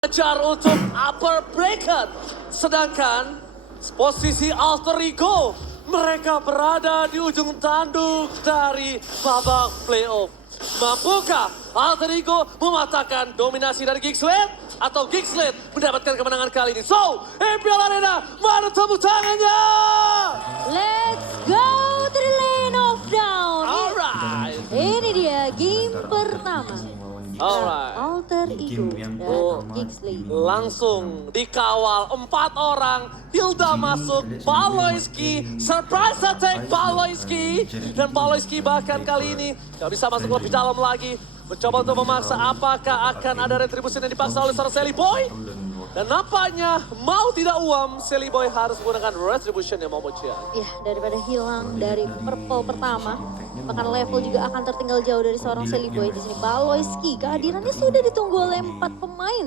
Kejar untuk upper bracket. Sedangkan posisi alter ego mereka berada di ujung tanduk dari babak playoff. Mampukah alter ego mematahkan dominasi dari Geekslate? Atau Geekslate mendapatkan kemenangan kali ini? So, MPL Arena, mana tepuk tangannya? Let's go to the lane of down. Alright. Ini dia game pertama. Alright. Alter ego dan Geekslate. Langsung dikawal 4 orang. Hilda masuk, Paloyski, surprise attack Paloyski. Dan Paloyski bahkan kali ini gak bisa masuk lebih dalam lagi. Mencoba untuk memaksa apakah akan ada retribution yang dipaksa oleh seorang Sally Boy. Dan nampaknya mau tidak uam, Sally Boy harus menggunakan retribution yang mau Mochian. Ya, daripada hilang dari purple pertama, bahkan level juga akan tertinggal jauh dari seorang Sally Boy di sini. Paloyski, kehadirannya sudah ditunggu oleh 4 pemain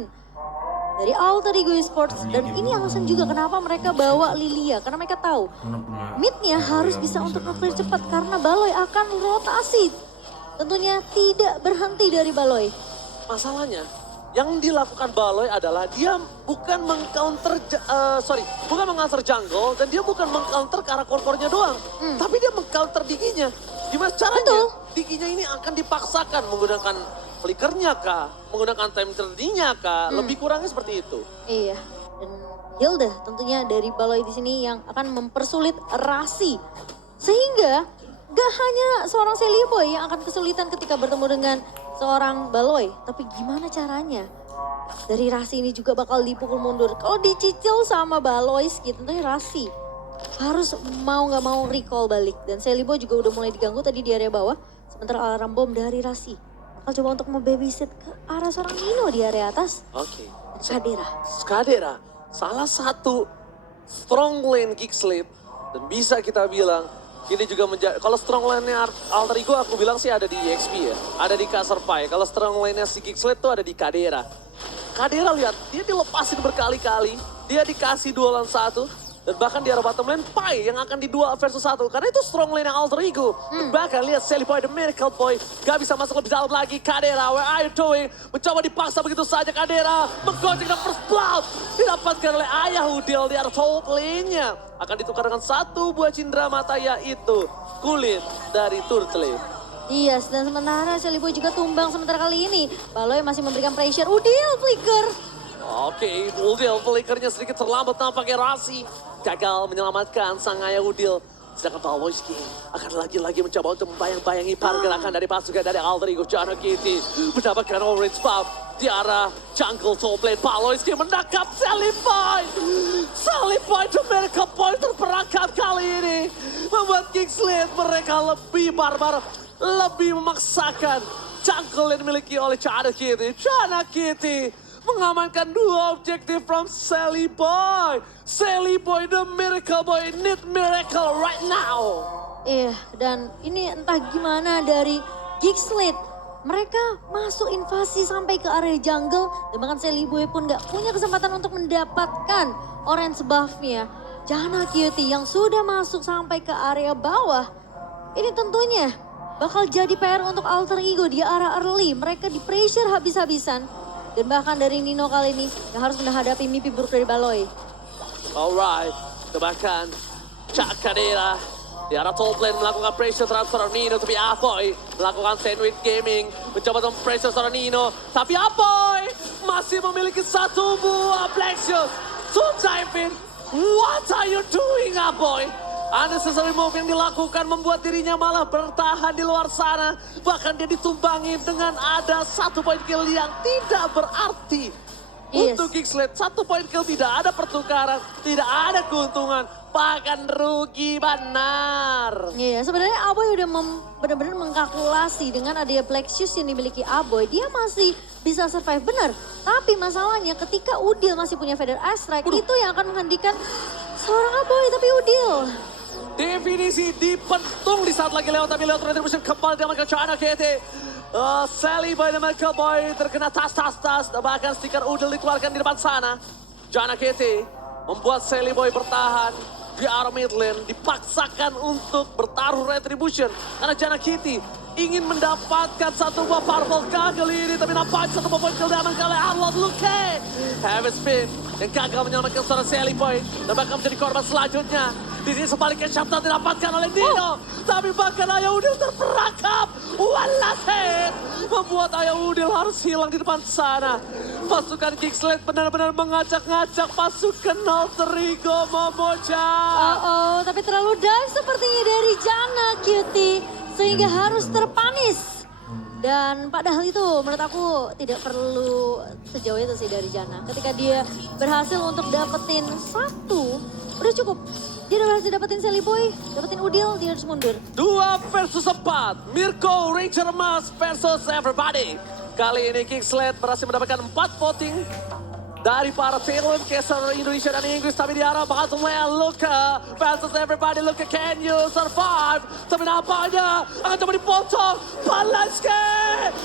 dari Alter Ego Esports. Dan ini alasan juga kenapa mereka bawa Lilia, karena mereka tahu mid-nya harus bisa untuk nge-clear cepat karena Baloy akan rotasi. Tentunya tidak berhenti dari Baloy. Masalahnya, yang dilakukan Baloy adalah dia bukan meng-counter jungle dan dia bukan meng-counter ke arah core-core-nya doang. Tapi dia meng-counter Diginya. Gimana caranya? Betul. Diginya ini akan dipaksakan menggunakan flickernya kah? Menggunakan time journey-nya kah? Lebih kurangnya seperti itu. Iya, dan Hilda tentunya dari Baloy di sini yang akan mempersulit Rasi. Sehingga gak hanya seorang Sally Boy yang akan kesulitan ketika bertemu dengan seorang Baloy. Tapi gimana caranya? Dari Rasi ini juga bakal dipukul mundur. Kalau dicicil sama Baloy, tentunya Rasi harus mau gak mau recall balik. Dan Sally Boy juga udah mulai diganggu tadi di area bawah. Sementara alarm bom dari Rasi bakal coba untuk membabysit ke arah seorang Nino di area atas. Oke. Skadera. Salah satu strong lane Geekslate. Dan bisa kita bilang, ini juga menjadi, kalau strong lane-nya Alter Ego aku bilang sih ada di EXP ya. Ada di Kasserpai. Kalau strong lane-nya si Geekslate tuh ada di Kadera. Kadera lihat, dia dilepasin berkali-kali. Dia dikasih 2 lawan 1. Dan bahkan di arah bottom lane, Pai yang akan di 2 versus 1. Karena itu strong lane yang Alter Ego. Dan bahkan lihat Sally Boy, the Miracle Boy. Gak bisa masuk lebih dalam lagi. Kadera, where are you doing? Mencoba dipaksa begitu saja Kadera. Menggocek dan first blood. Didapatkan oleh Ayah Udil di arah top lane-nya. Akan ditukar dengan 1 buah cindera mata, yaitu kulit dari Turtle. Iya, dan sementara Sally Boy juga tumbang sementara kali ini. Baloy masih memberikan pressure. Udil flicker. Oke, Udil flickernya sedikit terlambat nampaknya Rasi. Gagal menyelamatkan sang Ayah Udil. Sedangkan Paloyski akan lagi-lagi mencoba untuk membayang-bayangi pergerakan dari pasukan dari Alter Ego Jana Kitty. Mendapatkan orange buff di arah jungle top lane. Paloyski menangkap Sally Boy. Sally Boy the Miracle Boy terperangkap kali ini. Membuat Geekslate mereka lebih barbar, lebih memaksakan jungle yang dimiliki oleh Jana Kitty. Jana Kitty mengamankan 2 objektif from Sally Boy. Sally Boy, the Miracle Boy, need miracle right now. Iya, dan ini entah gimana dari Geekslate. Mereka masuk invasi sampai ke area jungle. Dan bahkan Sally Boy pun gak punya kesempatan untuk mendapatkan orange buff-nya. Jana Cutie yang sudah masuk sampai ke area bawah. Ini tentunya bakal jadi PR untuk Alter Ego di arah early. Mereka di pressure habis-habisan. Dan bahkan dari Nino kali ini yang harus menghadapi mimpi buruk dari Baloy. Alright, bahkan Kadera di arah top lane melakukan pressure terhadap seorang Nino. Tapi Apoy melakukan sandwich gaming, mencoba untuk pressure seorang Nino. Tapi Apoy masih memiliki 1 buah black shield. Zoom dive in, what are you doing Apoy? Unnecessary move yang dilakukan membuat dirinya malah bertahan di luar sana. Bahkan dia ditumbangi dengan ada 1 poin kill yang tidak berarti. Yes. Untuk Geekslate 1 poin kill tidak ada pertukaran, tidak ada keuntungan. Bahkan rugi benar. Iya, sebenarnya Aboy udah benar-benar mengkalkulasi dengan adanya Black Shoes yang dimiliki Aboy. Dia masih bisa survive benar. Tapi masalahnya ketika Udil masih punya Feather Strike, itu yang akan menghentikan seorang Aboy. Tapi Udil Definisi dipentung di saat lagi lewat, tapi lewat retribution kembali diamankan China KT. Sally Boy dan Michael Boy terkena tas. Bahkan stiker Udil dikeluarkan di depan sana. China KT membuat Sally Boy bertahan di arah mid lane. Dipaksakan untuk bertaruh retribution. Karena Jana Kitty ingin mendapatkan satu buah purple kali ini. Tapi nampaknya satu buah kill diamankan kali Arlott Luke. Heavy spin yang gagal menyelamatkan seorang Sally Boy. Dan bakal menjadi korban selanjutnya. Di sini sebaliknya shutdown didapatkan oleh Nino. Tapi bahkan Ayah Udil terperangkap. Wallace hit. Membuat Ayah Udil harus hilang di depan sana. Pasukan Geekslate benar-benar mengajak-ngajak pasukan Alter Ego Momocha. Tapi terlalu dive sepertinya dari Jana Cutie. Sehingga harus terpanis. Dan padahal itu menurut aku tidak perlu sejauh itu sih dari Jana. Ketika dia berhasil untuk dapetin satu, udah cukup. Dia udah berhasil dapetin Sally Boy, dapetin Udil, dia harus mundur. 2 versus 4, Mirko Ranger Emas versus everybody. Kali ini Geekslate berhasil mendapatkan 4 voting dari para talent caster Indonesia dan Inggris. Tapi di arah Battle Luka versus everybody. Luka, can you survive? Tapi nampaknya akan coba dipotong. Balanski!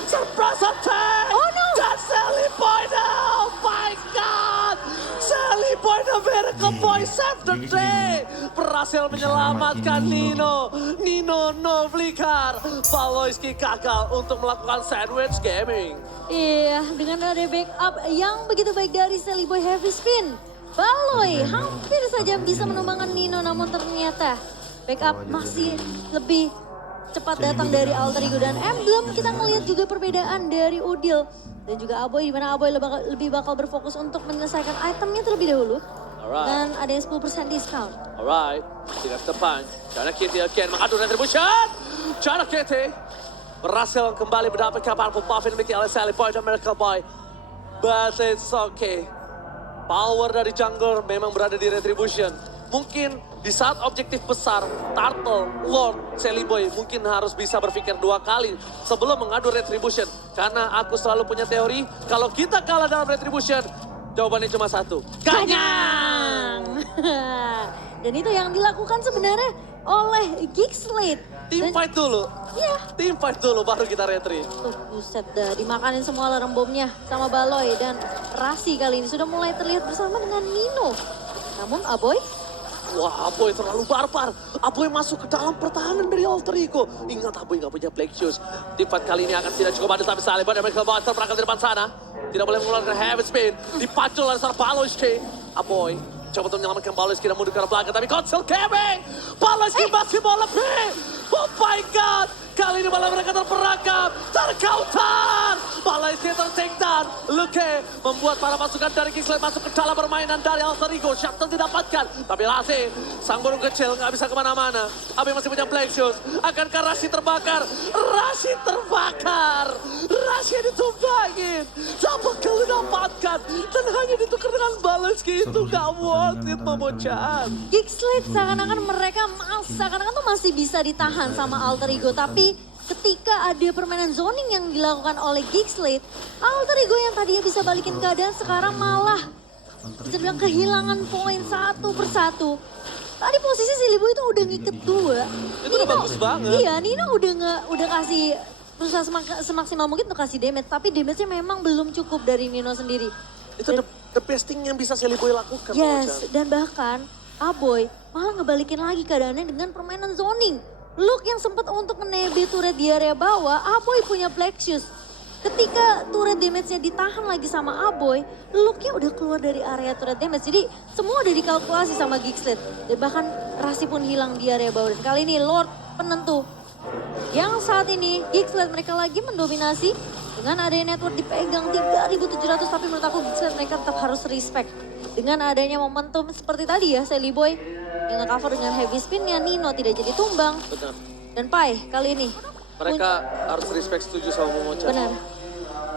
Surprise attack! Oh no! Dan Sally Boy now! Oh my God! Sally Boy the Miracle Boy save the day! Berhasil menyelamatkan Nino. Nino no flicker. Baloyski gagal untuk melakukan sandwich gaming. Iya, dengan ada backup yang begitu baik dari Sally Boy Heavy Spin. Baloy hampir saja bisa menumbangkan Nino, namun ternyata backup masih lebih cepat datang dari Alter Ego. Dan Emblem kita ngelihat juga perbedaan dari Udil dan juga Aboy, di mana Aboy lebih bakal berfokus untuk menyelesaikan itemnya terlebih dahulu. Alright. Dan ada yang 10% discount. Alright, tidak depan. Jana Kitty again mengadu retribution. Jana Kitty berhasil kembali mendapatkan powerful buff yang dimiliki oleh Sally Boy dan Miracle Boy. But it's okay. Power dari jungler memang berada di retribution. Mungkin di saat objektif besar, Turtle, Lord, Sally Boy mungkin harus bisa berpikir 2 kali sebelum mengadu retribution. Karena aku selalu punya teori, kalau kita kalah dalam retribution, jawabannya cuma satu. Ganyang! Dan itu yang dilakukan sebenarnya oleh Geekslate. Team fight dulu. Iya. Team fight dulu baru kita retri. Tuh, buset dah. Dimakanin semua alarm bomnya sama Baloy. Dan Rasi kali ini sudah mulai terlihat bersama dengan Nino. Namun Aboy, Wah, Aboy terlalu barbar. Aboy masuk ke dalam pertahanan dari Alter Ego. Ingat, Aboy nggak punya Black Shoes. Tim fight kali ini akan tidak cukup adil, tapi Sally Boy dan Miracle Boy terperangkap di depan sana. Tidak boleh mengeluarkan heavy spin. Dipacu oleh seorang Baloyski. Aboy coba untuk menyelamatkan Baloyski dan mundur ke arah belakang. Tapi Konsel Gaming. Baloyski masih mau lebih. Oh my God. Kali ini malah mereka terperangkap. Tercounter. Baloyski ter-takedown. Luke membuat para pasukan dari Geekslate masuk ke dalam permainan dari Alter Ego. Shuttle didapatkan. Tapi Rasi, sang burung kecil nggak bisa kemana-mana. Abi masih punya Black Shoes. Akankah Rasi terbakar? Rasi terbakar. Rasi ditumbangin. Double kill didapatkan. Dan hanya ditukar dengan Baloyski. Itu gak worth it, Momo-chan. Geekslate seakan-akan mereka seakan-akan tuh masih bisa ditahan sama Alter Ego. Tapi ketika ada permainan zoning yang dilakukan oleh Geekslate, Alter Ego yang tadinya bisa balikin keadaan sekarang malah bisa bilang kehilangan poin satu persatu. Tadi posisi si Libo itu udah ngiket 2. Itu udah bagus banget. Iya, Nino udah kasih berusaha semaksimal mungkin untuk kasih damage, tapi damage-nya memang belum cukup dari Nino sendiri. Itu the best thing yang bisa Sally Boy lakukan. Yes, Momo-chan. dan bahkan Aboy malah ngebalikin lagi keadaannya dengan permainan zoning. Luke yang sempat untuk menebe turret di area bawah, Aboy punya Black Shoes. Ketika turret damage-nya ditahan lagi sama Aboy, Luke-nya udah keluar dari area turret damage. Jadi semua udah dikalkulasi sama Geekslate. Dan bahkan Rasi pun hilang di area bawah. Dan kali ini Lord penentu. Yang saat ini Geekslate mereka lagi mendominasi. Dengan adanya network dipegang 3.700, tapi menurut aku Geekslate mereka tetap harus respect. Dengan adanya momentum seperti tadi ya, Sally Boy yang nge-cover dengan heavy spin-nya, Nino tidak jadi tumbang. Benar. Dan Pai kali ini. Mereka harus respect, setuju sama Momo-chan. Benar.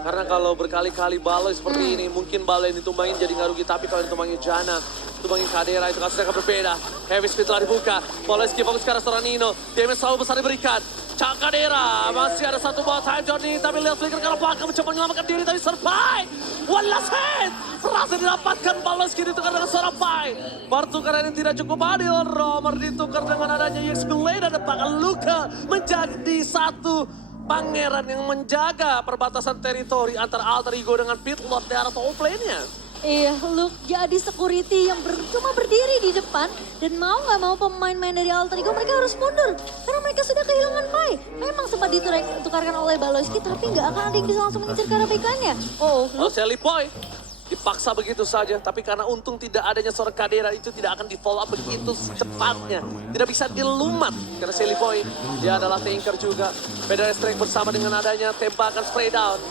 Karena kalau berkali-kali Baloy seperti ini, mungkin Baloy yang ditumbangin jadi nggak rugi. Tapi kalau ditumbangin Jana, tumbangin Kadera, itu kasusnya akan berbeda. Heavy speed telah dibuka. Baloyski fokus ke arah seorang Nino. Damage selalu besar diberikan. Cak Kadera, masih ada satu ball time Johnny. Tapi lihat flicker ke arah belakang, mencoba menyelamatkan diri, tapi survive. One last hit. Berhasil didapatkan Baloyski ditukar dengan seorang Pai. Pertukaran yang tidak cukup adil. Romer ditukar dengan adanya EXP Blade dan bahkan Luka menjadi satu pangeran yang menjaga perbatasan teritori antara Alter Ego dengan Pitlord di arah top lane-nya. Iya, Luke jadi security yang cuma berdiri di depan dan mau nggak mau pemain-pemain dari Alter Ego mereka harus mundur karena mereka sudah kehilangan Pai. Memang sempat ditukarkan oleh Baloyski tapi nggak akan ada yang bisa langsung mengejar ke arah bacon-nya. Oh, Oh, Luke. Sally Boy dipaksa begitu saja, tapi karena untung tidak adanya seorang Kadera itu tidak akan di follow up begitu cepatnya. Tidak bisa dilumat karena Sally Boy dia adalah tanker juga. Federer Strike bersama dengan adanya tembakan spray down.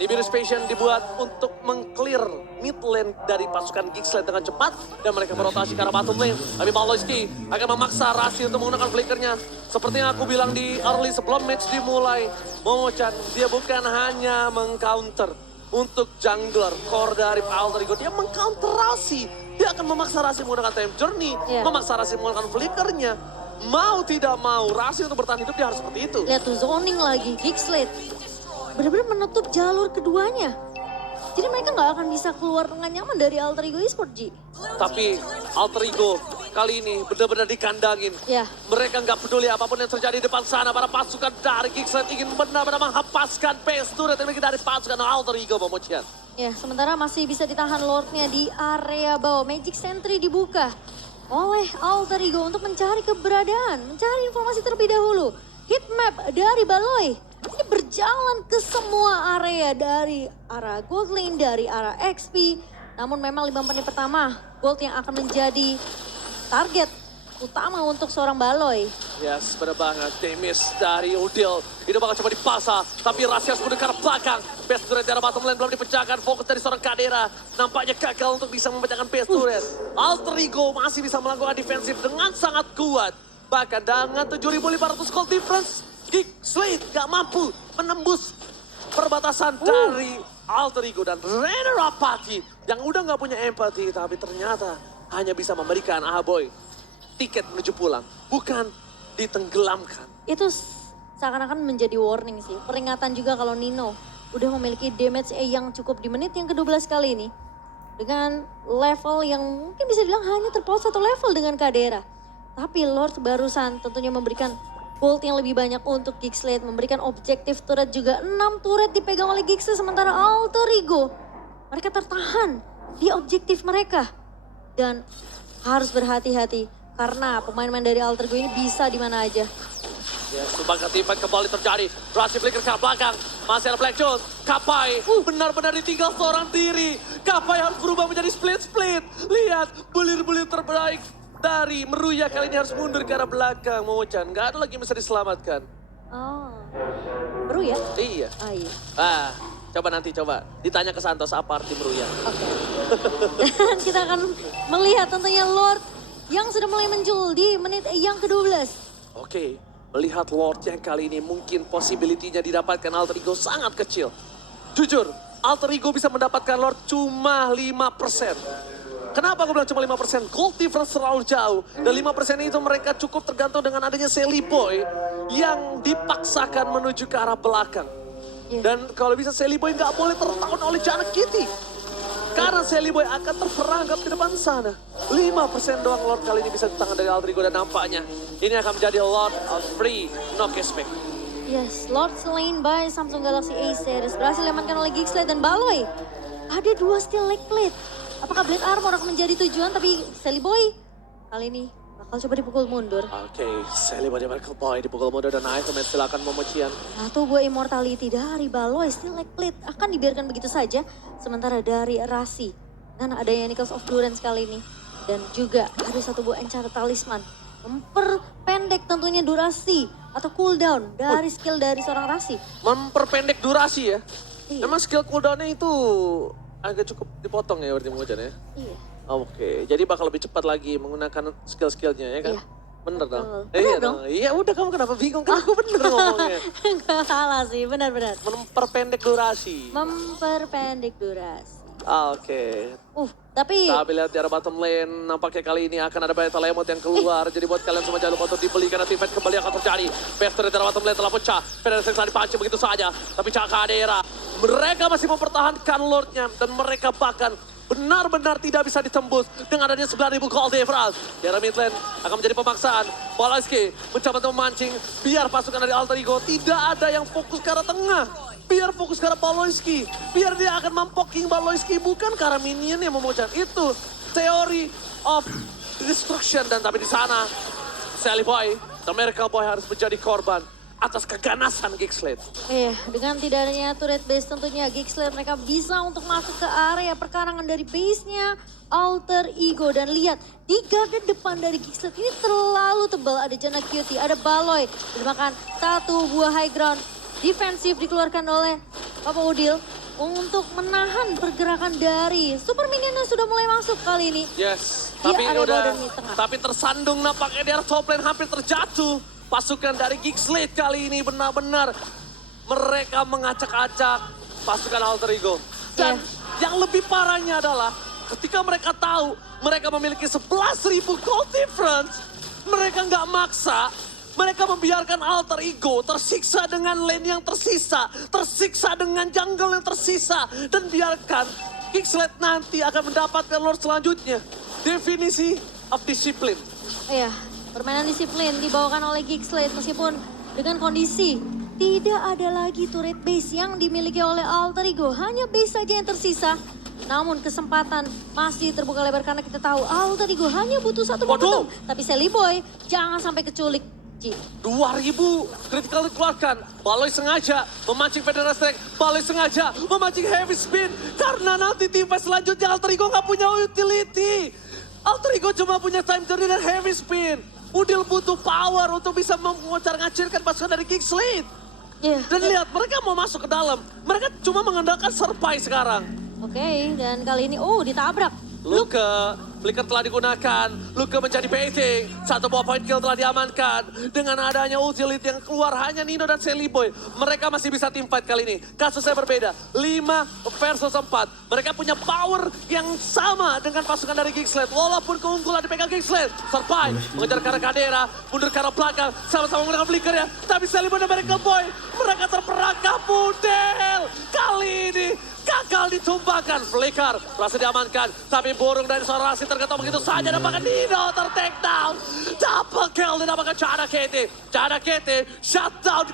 Nibiru Station dibuat untuk meng-clear mid lane dari pasukan Geeksled dengan cepat dan mereka merotasi ke arah bottom lane. Tapi Baloyski akan memaksa Rasi untuk menggunakan flickernya. Seperti yang aku bilang di early sebelum match dimulai, Momo-chan dia bukan hanya meng-counter untuk jungler core dari Alter Ego, dia meng-counter Rasi. Dia akan memaksa Rasi menggunakan time journey, Iya. memaksa Rasi menggunakan flickernya. Mau tidak mau, Rasi untuk bertahan hidup dia harus seperti itu. Lihat tuh zoning lagi, Geeksled. Benar-benar menutup jalur keduanya. Jadi mereka nggak akan bisa keluar dengan nyaman dari Alter Ego Esports, Ji. Tapi Alter Ego kali ini benar-benar dikandangin. Ya. Mereka nggak peduli apapun yang terjadi di depan sana. Para pasukan dari Geeksled ingin benar-benar menghempaskan base turret dari pasukan Alter Ego, Momo-chan. Ya, sementara masih bisa ditahan Lordnya di area bawah. Magic Sentry dibuka oleh Alter Ego untuk mencari keberadaan, mencari informasi terlebih dahulu. Heat map dari Baloy ini berjalan ke semua area dari arah gold lane, dari arah XP. Namun memang 5 menit pertama gold yang akan menjadi target utama untuk seorang Baloy. Yes, benar banget. Demis dari Udil. Ini bakal coba dipaksa. Tapi Rasi harus mendekat belakang. Base turret dari bottom lane belum dipecahkan. Fokus dari seorang Kadera. Nampaknya gagal untuk bisa memecahkan base turret. Alter Ego masih bisa melakukan defensif dengan sangat kuat. Bahkan dengan 7.500 gold difference, Geeksled gak mampu menembus perbatasan dari Alter Ego. Dan Rainer Apathy yang udah gak punya empathy, tapi ternyata hanya bisa memberikan Boy tiket menuju pulang, bukan ditenggelamkan. Itu seakan-akan menjadi warning sih. Peringatan juga kalau Nino udah memiliki damage yang cukup di menit yang ke-12 kali ini. Dengan level yang mungkin bisa bilang hanya terpaut 1 level dengan Kadera. Tapi Lord barusan tentunya memberikan gold yang lebih banyak untuk Geeksled. Memberikan objektif turret juga. 6 turret dipegang oleh Geeksled sementara Alter Ego. Mereka tertahan di objektif mereka. Dan harus berhati-hati. Karena pemain-pemain dari Alter Ego ini bisa di mana aja. Ya, semangat tipe kembali terjadi. Rasi flicker ke belakang. Masih ada Black Jones. Kapai benar-benar ditinggal seorang diri. Kapai harus berubah menjadi split-split. Lihat, bulir-bulir terbaik dari Meruya kali ini harus mundur ke arah belakang. Momo-chan, nggak ada lagi yang bisa diselamatkan. Oh, baru ya? Iya. Ah iya. Coba nanti ditanya ke Santos apa arti Meruya. Oke. Dan kita akan melihat tentunya Lord yang sudah mulai muncul di menit yang ke-12. Oke, melihat Lord yang kali ini mungkin possibility-nya didapatkan Alter Ego sangat kecil. Jujur, Alter Ego bisa mendapatkan Lord cuma 5%. Kenapa aku bilang cuma 5%? Gold difference terlalu jauh. Dan 5% itu mereka cukup tergantung dengan adanya Sally Boy yang dipaksakan menuju ke arah belakang. Iya. Dan kalau bisa Sally Boy nggak boleh tertawan oleh Janek Kitty. Karena Sally Boy akan terperangkap di depan sana. 5% doang Lord kali ini bisa di tangan dari Alter Ego dan nampaknya ini akan menjadi Lord of Free No Cashback. Yes, Lord slain by Samsung Galaxy A series berhasil diamankan oleh Geeksled dan Baloy. Ada 2 steel leg plate. Apakah Blade Armor akan menjadi tujuan, tapi Sally Boy kali ini bakal coba dipukul mundur. Oke, Sally Boy dipukul mundur dan item silakan Momo-chan. Satu buah immortality dari Baloy, steel leg plate akan dibiarkan begitu saja. Sementara dari Rasi, dan adanya Nichols of Durance kali ini. Dan juga ada 1 buah enchanted talisman. Memperpendek tentunya durasi atau cooldown dari skill dari seorang Rasi. Memperpendek durasi ya. Iya. Emang skill cooldown-nya itu agak cukup dipotong ya berarti Momo-chan ya? Iya. Oke, jadi bakal lebih cepat lagi menggunakan skill-skillnya ya kan? Iya. Bener dong? Bener Iya dong. Iya udah, kamu kenapa bingung? Kan aku bener ngomongnya. Enggak salah sih, benar-benar. Memperpendek durasi. Memperpendek durasi. Oke. Tapi Tapi lihat di arah bottom lane, nampaknya kali ini akan ada banyak lemot yang keluar. Jadi buat kalian semua jangan lupa untuk dibeli karena team fight kembali akan terjadi. Bester di arah bottom lane telah pecah. Federer Strike dipancing begitu saja. Tapi Kadera, mereka masih mempertahankan Lordnya. Dan mereka bahkan benar-benar tidak bisa ditembus dengan adanya 9.000 gold difference. Di arah mid lane akan menjadi pemaksaan. Baloyski mencoba untuk memancing biar pasukan dari Alter Ego tidak ada yang fokus ke arah tengah. Biar fokus ke arah Baloyski. Biar dia akan mempoking Baloyski. Bukan ke arah minion yang memochan. Itu teori of destruction. Dan tapi di sana, Sally Boy, The Miracle Boy harus menjadi korban atas keganasan Geekslate. Dengan tidak adanya turret base tentunya Geekslate mereka bisa untuk masuk ke area perkarangan dari base-nya Alter Ego. Dan lihat, di garden depan dari Geekslate ini terlalu tebal. Ada Jana Cutie, ada Baloy. Dimakan satu buah high ground. Defensif dikeluarkan oleh Papa Udil untuk menahan pergerakan dari super minion yang sudah mulai masuk kali ini. Yes, Dia tapi ada udah, border di tengah. tapi tersandung nampaknya di arah top lane hampir terjatuh. Pasukan dari Geekslate kali ini benar-benar mereka mengacak-acak pasukan Alter Ego. Dan yang lebih parahnya adalah ketika mereka tahu mereka memiliki 11.000 gold difference, mereka nggak maksa. Mereka membiarkan Alter Ego tersiksa dengan lane yang tersisa, tersiksa dengan jungle yang tersisa, dan biarkan Geekslate nanti akan mendapatkan lord selanjutnya. Definisi of discipline. Permainan disiplin dibawakan oleh Geekslate meskipun dengan kondisi tidak ada lagi turret base yang dimiliki oleh Alter Ego. Hanya base saja yang tersisa. Namun kesempatan masih terbuka lebar karena kita tahu Alter Ego hanya butuh satu momentum. Tapi Sally Boy jangan sampai keculik. 2000 critical dikeluarkan. Baloy sengaja memancing Federal Strike. Baloy sengaja memancing Heavy Spin. Karena nanti tim fight selanjutnya Alter Ego nggak punya utility. Alter Ego cuma punya time journey dan Heavy Spin. Udil butuh power untuk bisa mengocar-ngacirkan pasukan dari Geekslate. Dan lihat, mereka mau masuk ke dalam. Mereka cuma mengandalkan Serpai sekarang. Dan kali ini ditabrak. Luka, flicker telah digunakan. Luka menjadi baiting. Satu buah point kill telah diamankan. Dengan adanya utility yang keluar hanya Nino dan Sally Boy. Mereka masih bisa team fight kali ini. Kasusnya berbeda. 5 versus 4. Mereka punya power yang sama dengan pasukan dari Geekslate. Walaupun keunggulan dipegang Geekslate. Serpai mengejar ke arah Kadera. Mundur ke arah belakang. Sama-sama menggunakan flicker ya. Tapi Sally Boy dan Miracle Boy. Mereka terperangkap model. Kali ini gagal ditumbangkan. Flicker berhasil diamankan. Tapi burung dari seorang Rasi tergetok begitu saja. Dan bahkan Nino ter-take down. Double kill didapatkan Chana Kitty. Chana Kitty shutdown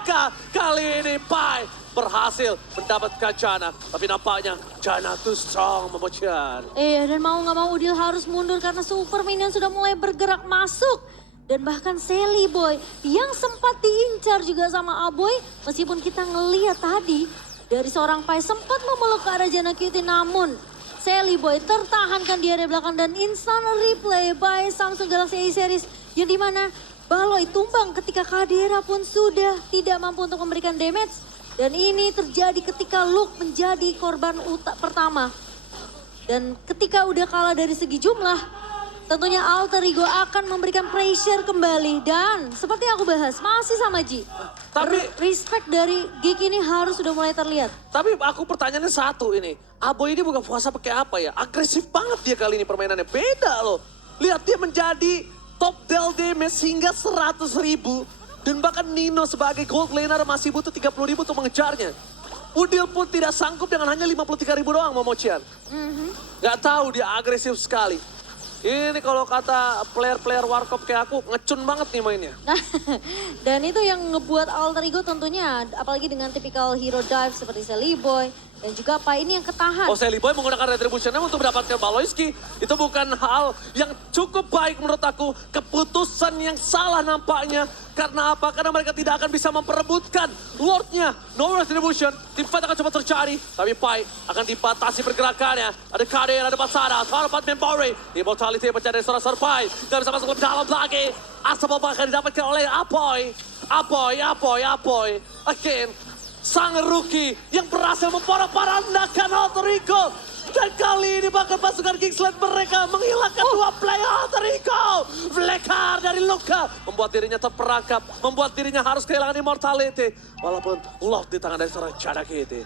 kali ini Pai berhasil mendapatkan Chana. Tapi nampaknya Chana too strong memochan. Dan mau nggak mau Udil harus mundur karena super minion sudah mulai bergerak masuk. Dan bahkan Sally Boy yang sempat diincar juga sama Aboy. Meskipun kita ngeliat tadi dari seorang Pai sempat memeluk ke arah Jana Cutie. Namun Sally Boy tertahankan di area belakang dan instant replay by Samsung Galaxy A Series. Yang dimana Baloy tumbang ketika Kadera pun sudah tidak mampu untuk memberikan damage. Dan ini terjadi ketika Luke menjadi korban pertama. Dan ketika udah kalah dari segi jumlah, tentunya Alter Ego akan memberikan pressure kembali. Dan seperti yang aku bahas, masih sama Ji. Tapi respect dari Geek ini harus sudah mulai terlihat. Tapi aku pertanyaannya satu ini. Aboy ini buka puasa pakai apa ya? Agresif banget dia kali ini permainannya. Beda loh. Lihat dia menjadi top deal damage hingga 100.000. Dan bahkan Nino sebagai gold laner masih butuh 30.000 untuk mengejarnya. Udil pun tidak sanggup dengan hanya 53.000 doang memocian. Gak tahu dia agresif sekali. Ini kalau kata player-player Warkop kayak aku, ngecun banget nih mainnya. Dan itu yang ngebuat Alter Ego tentunya, apalagi dengan tipikal hero dive seperti Sally Boy. Dan juga Pai ini yang ketahan. Sally Boy menggunakan retributionnya untuk mendapatkan Baloyski. Itu bukan hal yang cukup baik menurut aku. Keputusan yang salah nampaknya. Karena apa? Karena mereka tidak akan bisa memperebutkan Lordnya. No retribution. Tim fight akan coba tercari. Tapi Pai akan dibatasi pergerakannya. Ada Kader, ada Basara. Sarpat Membore. Immortality mencari seorang Serpai. Gak bisa masuk ke dalam lagi. Asal akan didapatkan oleh Apoy. Apoy. Again. Sang rookie yang berhasil memporak-porandakan Alter Ego. Dan kali ini bahkan pasukan Geekslate mereka menghilangkan dua player Alter Ego. Flicker dari Luka membuat dirinya terperangkap. Membuat dirinya harus kehilangan immortality. Walaupun lock di tangan dari seorang Chana Kitty.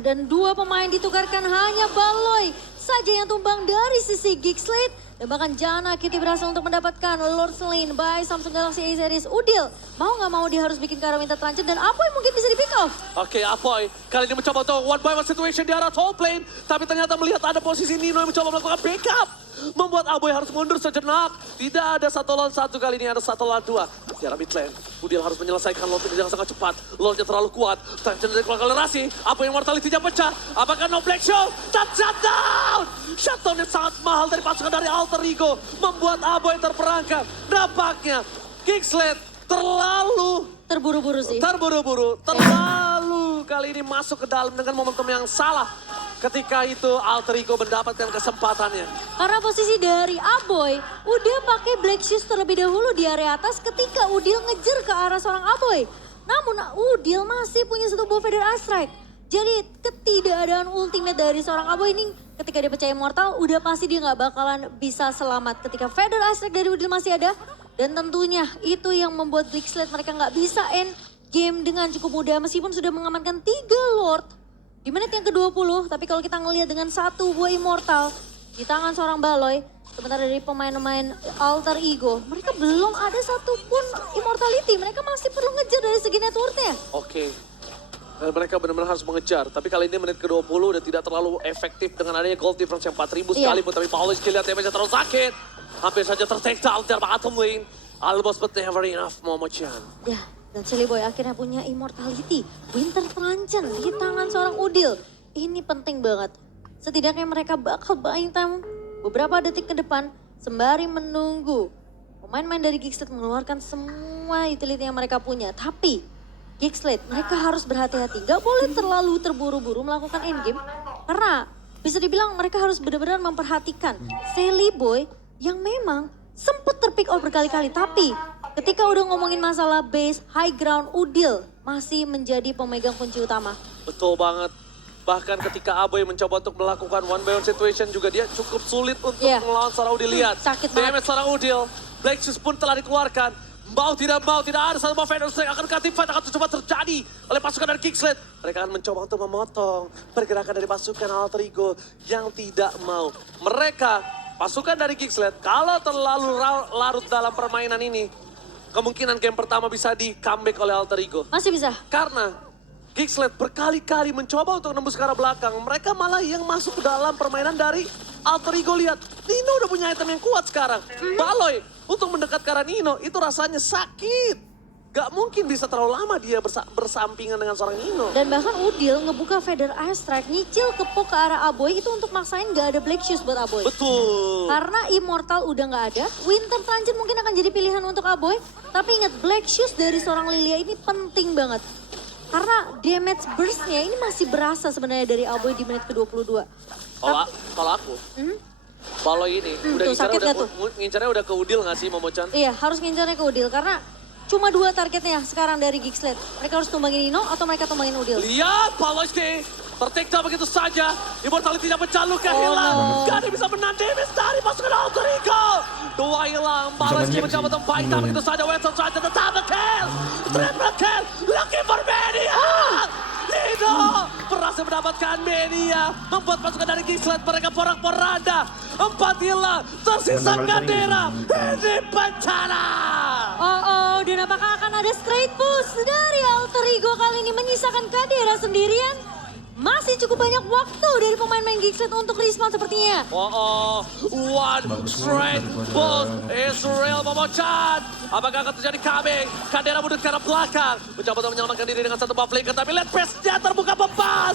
Dan dua pemain ditukarkan hanya Baloy saja yang tumbang dari sisi Geekslate. Dan bahkan Jana Kitty berhasil untuk mendapatkan Lord Lane by Samsung Galaxy A series. Udil, mau nggak mau dia harus bikin ke arah Winter Transit dan Apoy mungkin bisa di pick off. Oke, Apoy kali ini mencoba untuk one by one situation di arah top lane. Tapi ternyata melihat ada posisi Nino yang mencoba melakukan backup. Membuat Apoy harus mundur sejenak. Tidak ada 1 lawan 1 kali ini, ada 1 lawan 2. Di arah mid lane, Udil harus menyelesaikan Lord dengan sangat cepat. Lordnya terlalu kuat, Transit dari akselerasi. Apoy yang mortality-nya pecah. Apakah no black show? Dan shutdown! Shutdown yang sangat mahal dari pasukan dari Alter Ego. Membuat Apoy terperangkap. Nampaknya Geekslet terlalu Terburu-buru sih. terlalu kali ini masuk ke dalam dengan momentum yang salah. Ketika itu Alter Ego mendapatkan kesempatannya. Karena posisi dari Aboy udah pakai Black Shoes terlebih dahulu di area atas ketika Udil ngejar ke arah seorang Aboy. Namun Udil masih punya 1 buah Feather Ice Strike. Jadi ketidakadaan ultimate dari seorang Aboy ini ketika dia pecah immortal udah pasti dia nggak bakalan bisa selamat. Ketika Feather Ice Strike dari Udil masih ada. Dan tentunya itu yang membuat Geekslet mereka nggak bisa end game dengan cukup mudah meskipun sudah mengamankan 3 Lord. Di menit yang ke-20, tapi kalau kita ngelihat dengan 1 buah immortal di tangan seorang Baloy, sementara dari pemain-pemain Alter Ego, mereka belum ada satupun immortality. Mereka masih perlu ngejar dari segi networknya. Oke. Dan mereka benar-benar harus mengejar. Tapi kali ini menit ke-20 udah tidak terlalu efektif dengan adanya gold difference yang 4.000 sekalipun. Tapi Paulus lihat damage-nya terlalu sakit. Hampir saja ter-take down dari bottom lane. Almost but never enough, Momo-chan. Ya, dan Silly Boy akhirnya punya immortality. Winter Tranchen di tangan seorang Udil. Ini penting banget. Setidaknya mereka bakal buying time beberapa detik ke depan sembari menunggu pemain-pemain dari Geekslet mengeluarkan semua utility yang mereka punya. Tapi Geekslet mereka harus berhati-hati. Gak boleh terlalu terburu-buru melakukan endgame. Karena bisa dibilang mereka harus benar-benar memperhatikan Silly Boy yang memang sempat terpick out berkali-kali. Tapi ketika udah ngomongin masalah base, high ground, Udil masih menjadi pemegang kunci utama. Betul banget. Bahkan ketika Aboy mencoba untuk melakukan one by one situation juga dia cukup sulit untuk melawan seorang Udil. Lihat, sakit banget. damage seorang Udil. Black Shoes pun telah dikeluarkan. Mau tidak ada 1 buah Feather Strike akan team fight akan coba terjadi oleh pasukan dari Geekslet. Mereka akan mencoba untuk memotong pergerakan dari pasukan Alter Ego yang tidak mau. Mereka, pasukan dari Geekslet, kalau terlalu larut dalam permainan ini, kemungkinan game pertama bisa di comeback oleh Alter Ego. Masih bisa. Karena Geekslet berkali-kali mencoba untuk nembus ke arah belakang. Mereka malah yang masuk ke dalam permainan dari Alter Ego. Lihat, Nino udah punya item yang kuat sekarang. Baloy untuk mendekat ke arah Nino itu rasanya sakit. Gak mungkin bisa terlalu lama dia bersampingan dengan seorang Nino. Dan bahkan Udil ngebuka Feather Ice Strike, nyicil kepok ke arah Aboy itu untuk maksain gak ada Black Shoes buat Aboy. Betul. Karena Immortal udah gak ada, Winter Transit mungkin akan jadi pilihan untuk Aboy. Tapi ingat Black Shoes dari seorang Lilia ini penting banget. Karena damage burst-nya ini masih berasa sebenarnya dari Aboy di menit ke-22. Kalau aku, Baloy ini udah ngincarnya udah ke Udil gak sih Momo-chan? Iya, harus ngincarnya ke Udil karena cuma 2 targetnya sekarang dari Geekslet. Mereka harus tumbangin Nino atau mereka tumbangin Udil. Lihat Baloy tertekta begitu saja. Immortality-nya pecah, luka hilang. Gak ada bisa menahan damage dari pasukan Alter Ego. 2 hilang, Baloy mencoba untuk fight begitu saja. Wesson saja tetap kill. Triple kill, looking for Mania. Nino berhasil mendapatkan Mania. Membuat pasukan dari Geekslet mereka porak-poranda. 4 hilang, tersisa Kadera. Ini bencana. Dan apakah akan ada straight push dari Alter Ego kali ini menyisakan Kadera sendirian? Masih cukup banyak waktu dari pemain-pemain Geekslet untuk respawn sepertinya. One straight push Israel Momo-chan. Apakah akan terjadi coming? Kadera mundur ke arah belakang. Mencoba untuk menyelamatkan diri dengan 1 buff flicker. Tapi lihat pace-nya terbuka bebas.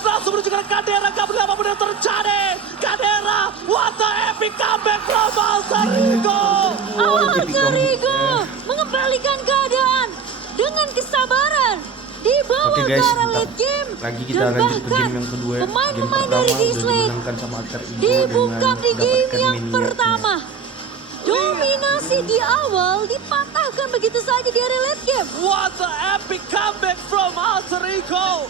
Langsung menuju ke arah Kadera. Gak boleh apapun yang terjadi. Kadera, what the epic comeback from Alter Ego. Alter Ego mengembalikan keadaan dengan kesabaran. Dibawa ke arah late game. Lagi kita lanjut ke game yang kedua. Pemain-pemain dari Geekslet dibungkam di game yang pertama. Dominasi di awal dipatahkan begitu saja di area late game. What the epic comeback from Alter Ego.